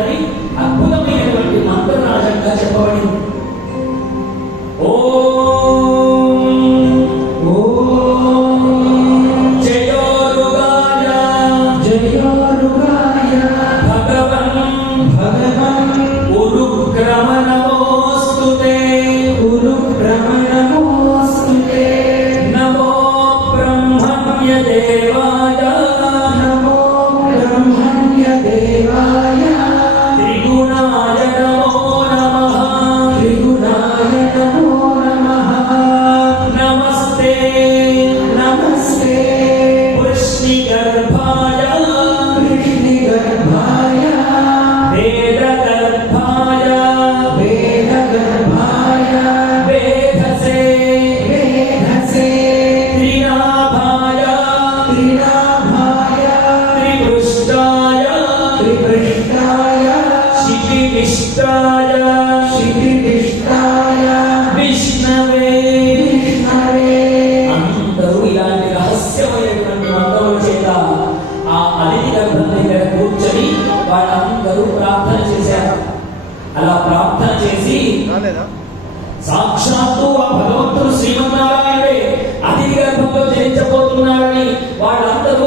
very శిఖివిష్టాయ శిఖివిష్టాయ విష్ణవే. విష్ణవే. అందరూ ఇలాంటి రహస్యమైనటువంటి మంత్రముల చేత ఆ అతిథి గర్భం దగ్గర కూర్చొని వాళ్ళందరూ ప్రార్థన చేశారు. అలా ప్రార్థన చేసి సాక్షాత్తు ఆ భగవంతుడు శ్రీమన్నారాయణుడే అతిథి గర్భంలో జయించబోతున్నాడని వాళ్ళందరూ